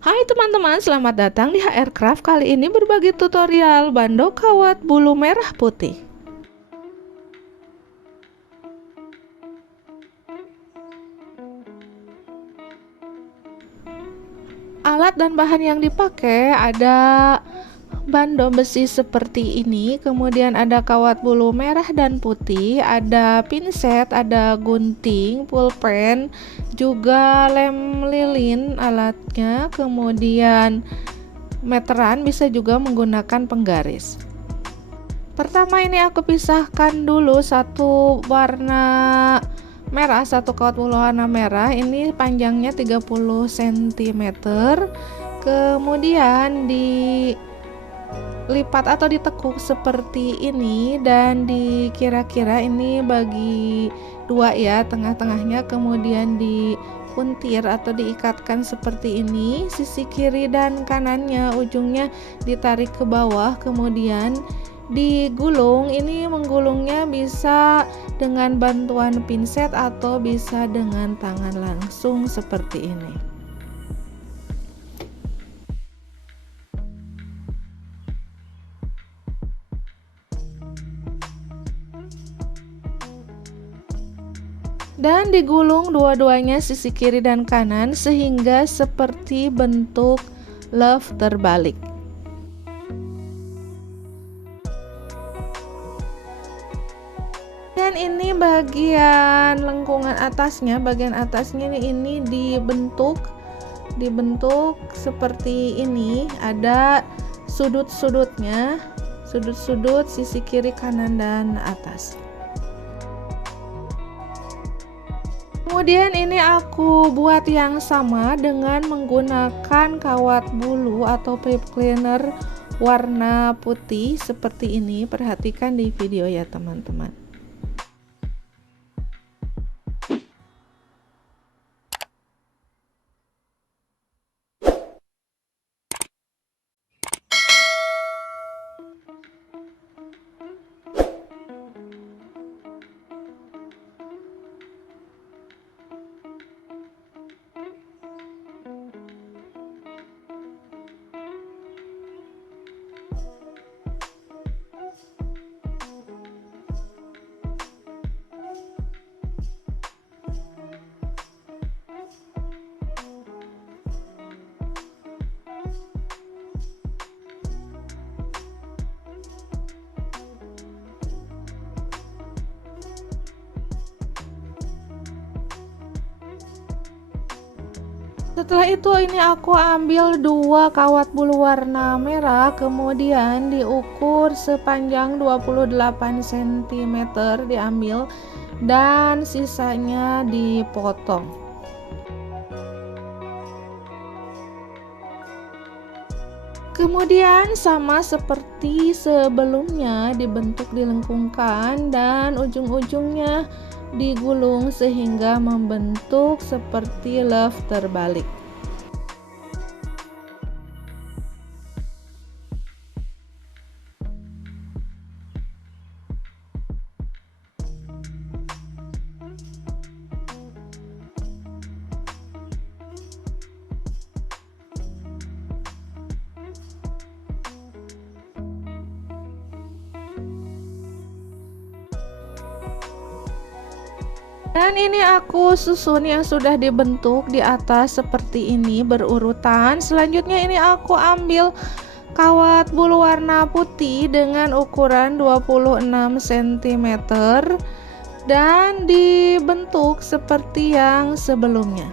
Hai teman-teman, selamat datang di HR Craft. Kali ini berbagi tutorial bando kawat bulu merah putih. Alat dan bahan yang dipakai ada bando besi seperti ini, kemudian ada kawat bulu merah dan putih, ada pinset, ada gunting, pulpen, juga lem lilin alatnya, kemudian meteran, bisa juga menggunakan penggaris. Pertama ini aku pisahkan dulu satu warna merah, satu kawat bulu warna merah, ini panjangnya 30 cm, kemudian dilipat atau ditekuk seperti ini dan dikira-kira ini bagi dua ya, tengah-tengahnya, kemudian dipuntir atau diikatkan seperti ini, sisi kiri dan kanannya, ujungnya ditarik ke bawah, kemudian digulung. Ini menggulungnya bisa dengan bantuan pinset atau bisa dengan tangan langsung seperti ini. Dan digulung dua-duanya, sisi kiri dan kanan, sehingga seperti bentuk love terbalik. Dan ini bagian lengkungan atasnya, bagian atasnya ini dibentuk seperti ini, ada sudut-sudutnya, sudut-sudut sisi kiri, kanan, dan atas. Kemudian ini aku buat yang sama dengan menggunakan kawat bulu atau pipe cleaner warna putih seperti ini. Perhatikan di video ya teman-teman. Setelah itu ini aku ambil dua kawat bulu warna merah, kemudian diukur sepanjang 28 cm diambil dan sisanya dipotong. Kemudian sama seperti sebelumnya, dibentuk, dilengkungkan, dan ujung-ujungnya digulung sehingga membentuk seperti love terbalik. Dan ini aku susun yang sudah dibentuk di atas seperti ini berurutan. Selanjutnya ini aku ambil kawat bulu warna putih dengan ukuran 26 cm dan dibentuk seperti yang sebelumnya.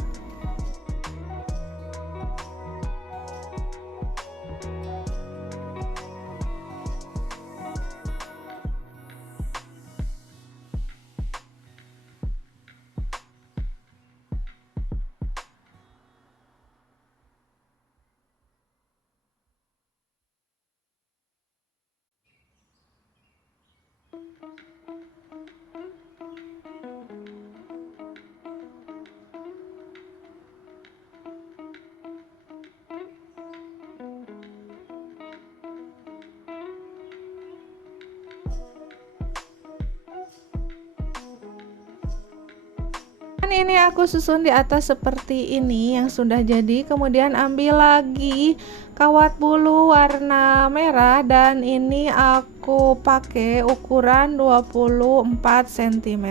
Ini aku susun di atas seperti ini yang sudah jadi. Kemudian ambil lagi kawat bulu warna merah dan ini aku pakai ukuran 24 cm.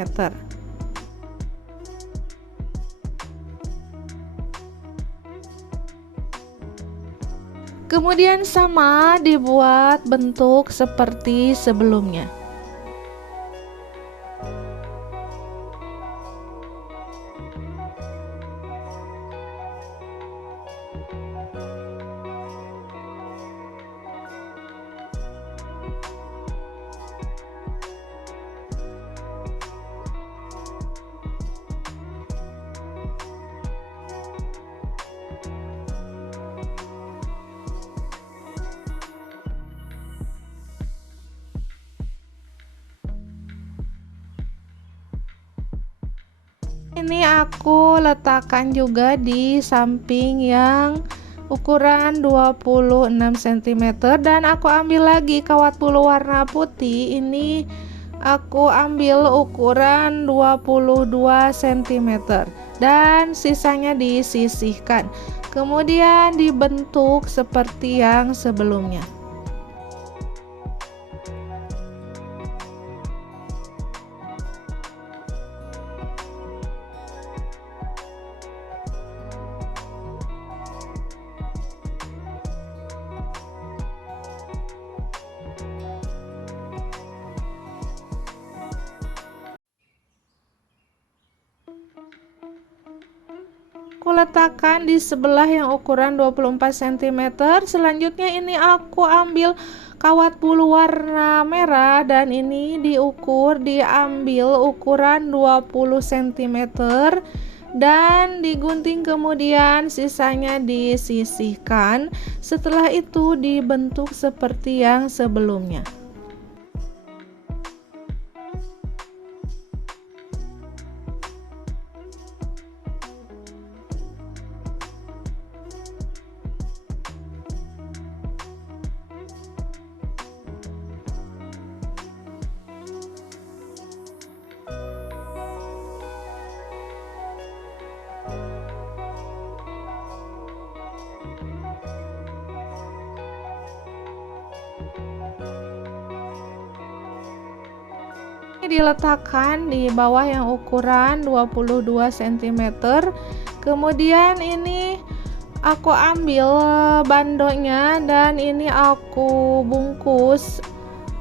Kemudian sama dibuat bentuk seperti sebelumnya. Ini aku letakkan juga di samping yang ukuran 26 cm dan aku ambil lagi kawat bulu warna putih. Ini aku ambil ukuran 22 cm dan sisanya disisihkan. Kemudian dibentuk seperti yang sebelumnya. Aku letakkan di sebelah yang ukuran 24 cm. Selanjutnya ini aku ambil kawat bulu warna merah dan ini diambil ukuran 20 cm dan digunting, kemudian sisanya disisihkan. Setelah itu dibentuk seperti yang sebelumnya. Diletakkan di bawah yang ukuran 22 cm. Kemudian ini aku ambil bandonya dan ini aku bungkus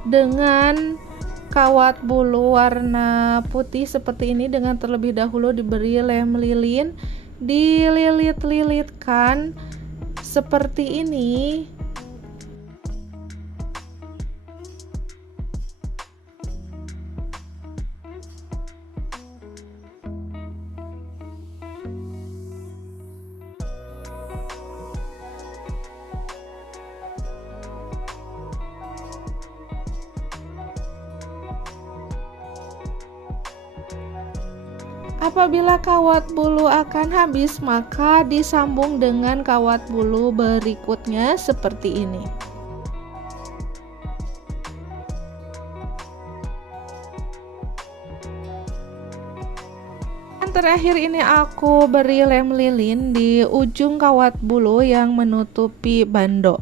dengan kawat bulu warna putih seperti ini dengan terlebih dahulu diberi lem lilin, dililit-lilitkan seperti ini. Apabila kawat bulu akan habis, maka disambung dengan kawat bulu berikutnya seperti ini. Dan terakhir ini aku beri lem lilin di ujung kawat bulu yang menutupi bando.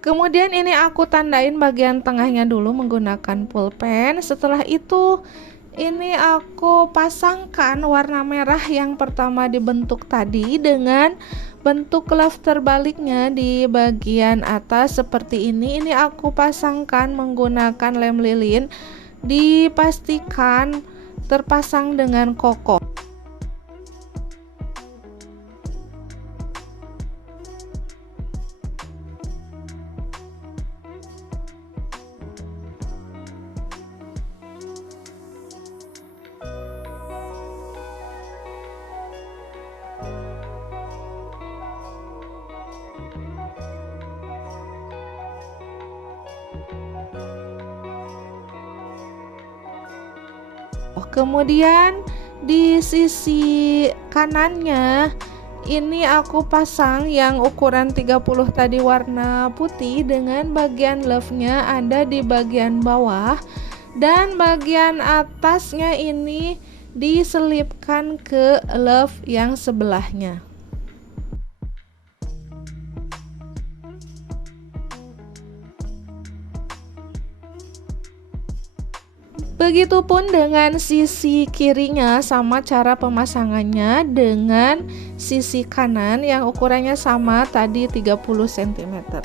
Kemudian ini aku tandain bagian tengahnya dulu menggunakan pulpen. Setelah itu ini aku pasangkan warna merah yang pertama dibentuk tadi dengan bentuk love terbaliknya di bagian atas seperti ini. Ini aku pasangkan menggunakan lem lilin, dipastikan terpasang dengan kokoh. Kemudian di sisi kanannya ini aku pasang yang ukuran 30 tadi warna putih dengan bagian love-nya ada di bagian bawah dan bagian atasnya ini diselipkan ke love yang sebelahnya. Begitupun dengan sisi kirinya, sama cara pemasangannya dengan sisi kanan yang ukurannya sama tadi 30 cm.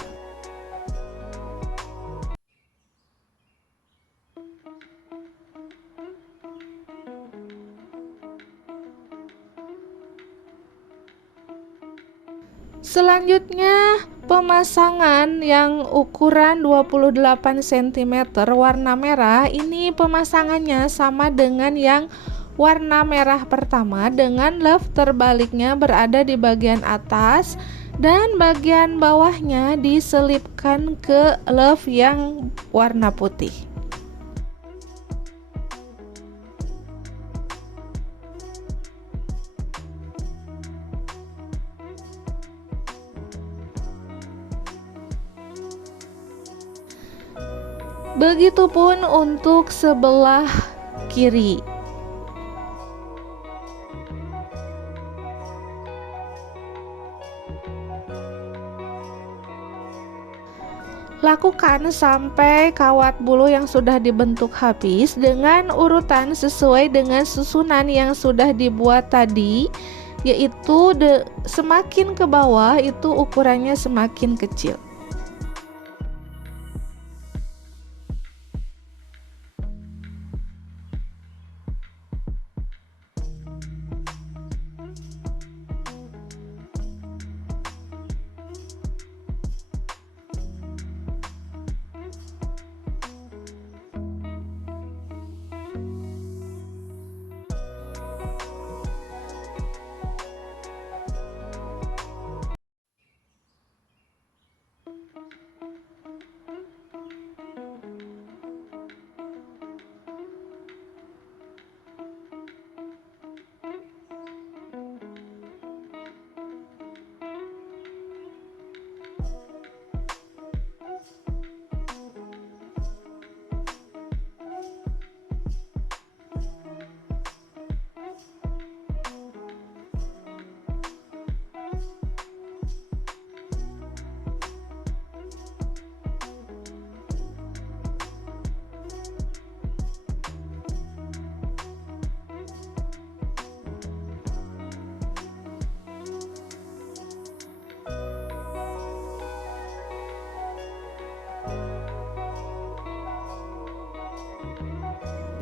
Selanjutnya pemasangan yang ukuran 28 cm warna merah, ini pemasangannya sama dengan yang warna merah pertama dengan love terbaliknya berada di bagian atas dan bagian bawahnya diselipkan ke love yang warna putih. Begitupun untuk sebelah kiri. Lakukan sampai kawat bulu yang sudah dibentuk habis dengan urutan sesuai dengan susunan yang sudah dibuat tadi, yaitu semakin ke bawah itu ukurannya semakin kecil.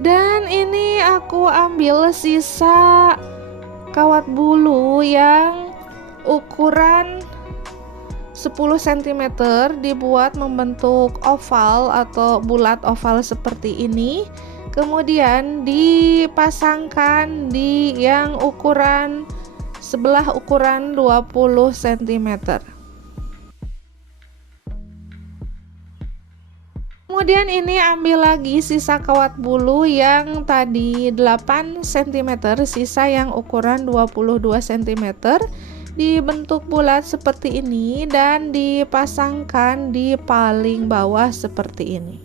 Dan ini aku ambil sisa kawat bulu yang ukuran 10 cm dibuat membentuk oval atau bulat oval seperti ini. Kemudian dipasangkan di yang ukuran sebelah ukuran 20 cm. Kemudian ini ambil lagi sisa kawat bulu yang tadi 8 cm, sisa yang ukuran 22 cm, dibentuk bulat seperti ini dan dipasangkan di paling bawah seperti ini.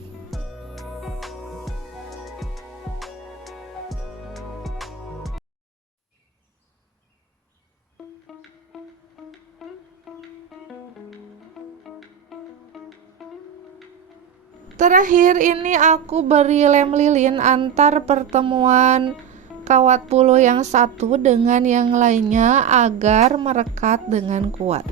Terakhir ini aku beri lem lilin antar pertemuan kawat bulu yang satu dengan yang lainnya agar merekat dengan kuat.